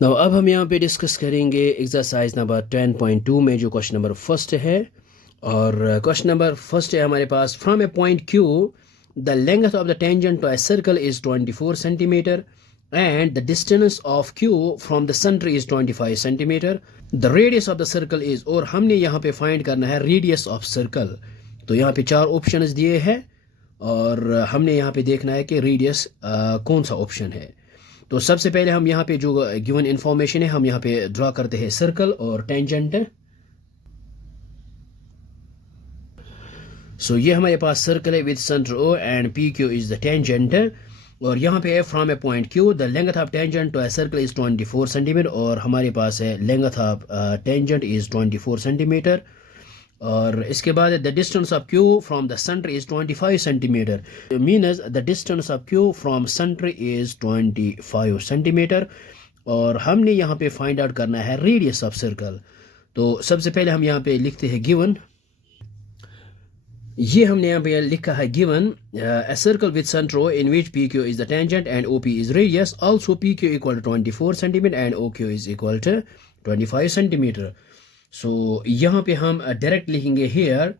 अब हम यहाँ पे डिस्कस करेंगे एक्सरसाइज नंबर 10.2 में जो क्वेश्चन नंबर फर्स्ट है। और क्वेश्चन नंबर फर्स्ट है हमारे पास, from a point Q the length of the tangent to a circle is 24 centimetre and the distance of Q from the centre is 25 centimetre. The radius of the circle is, और हमने यहाँ पे find करना है radius of circle. तो यहाँ पे चार ऑप्शंस दिए हैं और हमने यहाँ पे देखना है कि रेडियस कौन सा ऑप्शन है। तो सबसे पहले हम यहाँ पे जो गिवन इंफॉर्मेशन है हम यहाँ पे ड्रा करते हैं सर्कल और टेंजेंट। सो ये हमारे पास सर्कल है with centre O and P Q is the tangent. और यहाँ पे है from a point Q the length of tangent to a circle is 24 centimetre, और हमारे पास है length of tangent is 24 centimetre. और इसके बाद the distance of Q from the centre is 25 centimetre, means the distance of Q from centre is 25 centimetre. और हमने यहाँ पे फाइंड आउट करना है रेडियस ऑफ सर्कल। तो सबसे पहले हम यहाँ पे लिखते हैं गिवन। ये हमने यहाँ पे लिखा है given a circle with center O in which PQ is the tangent and OP is radius, also PQ equal to 24 centimeter and OQ is equal to 25 centimeter। सो यहाँ पे हम डायरेक्ट लिखेंगे हेयर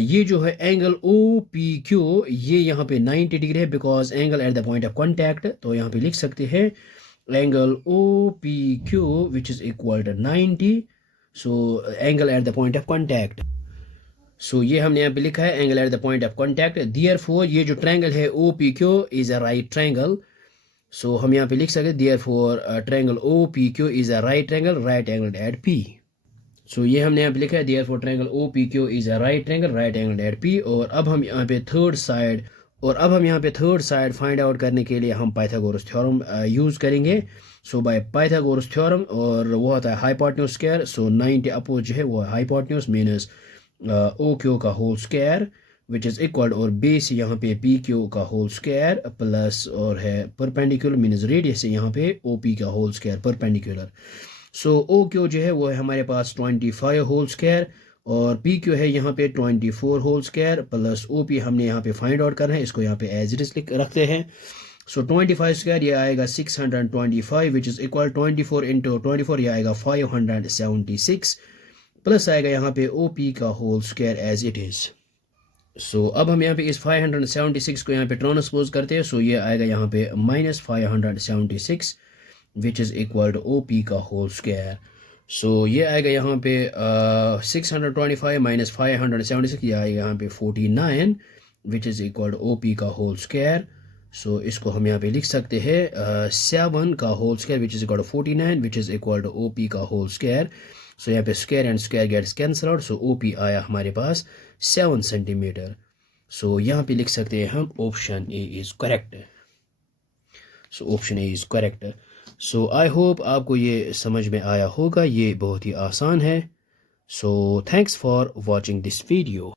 ये जो है एंगल ओ पी क्यू ये यहाँ पे 90 डिग्री है because angle at the point of contact. तो यहाँ पे लिख सकते हैं angle O P Q which is equal to 90। So angle at the point of contact. So ये हमने यहाँ पे लिखा है angle at the point of contact. Therefore ये जो ट्रायंगल है O P Q is a right triangle. So हम यहाँ पे लिख सकते हैं therefore triangle O P Q is a right triangle, right angle at P. So ये हमने यहाँ पे लिखा है therefore triangle O P Q is a right triangle, right angle at P. और अब हम यहाँ पे थर्ड साइड फाइंड आउट करने के लिए हम पाइथागोरस थ्योरम यूज़ करेंगे। सो बाय पाइथागोरस थ्योरम, और वो होता है हाइपोटेन्यूज स्क्वायर। सो 90 अपोज जो है वो हाइपोटेन्यूज मीनस ओ क्यू का whole square which is equal, और बेस यहाँ पे पी क्यू का होल स्क्वायर प्लस और है परपेंडिकुलर मीनस रेडियस है यहाँ पे ओ पी का whole square perpendicular. So O Q जो है वो है हमारे पास 25 होल स्क्वायर और पी क्यू है यहाँ पे 24 whole square plus O P हमने यहाँ पे फाइंड आउट करना है, इसको यहाँ पे एज इट इज रखते हैं। सो 25 स्क्वायर ये आएगा 625 विच इज़ इक्वल 24 इंटू 24 ये आएगा 576 प्लस आएगा यहाँ पे ओ पी का whole square as it is. So अब हम यहाँ पे इस 576 को यहाँ पे ट्रांसपोज करते हैं। सो ये आएगा यहाँ पे minus 576 which is equal to O P का होल स्क्वायर। सो ये आएगा यहाँ पे 625 माइनस 576 ये आएगा यहाँ पे 49 which is equal to O P का होल स्क्वायर। सो इसको हम यहाँ पे लिख सकते हैं 7 का whole square which is equal to 49 which is equal to O P का होल स्क्वायर। सो यहाँ पे square and square gets cancel out. So O P आया हमारे पास 7 सेंटीमीटर। सो यहाँ पे लिख सकते हैं हम option A is correct. So option A is correct. So I hope आपको ये समझ में आया होगा, ये बहुत ही आसान है। So thanks for watching this video.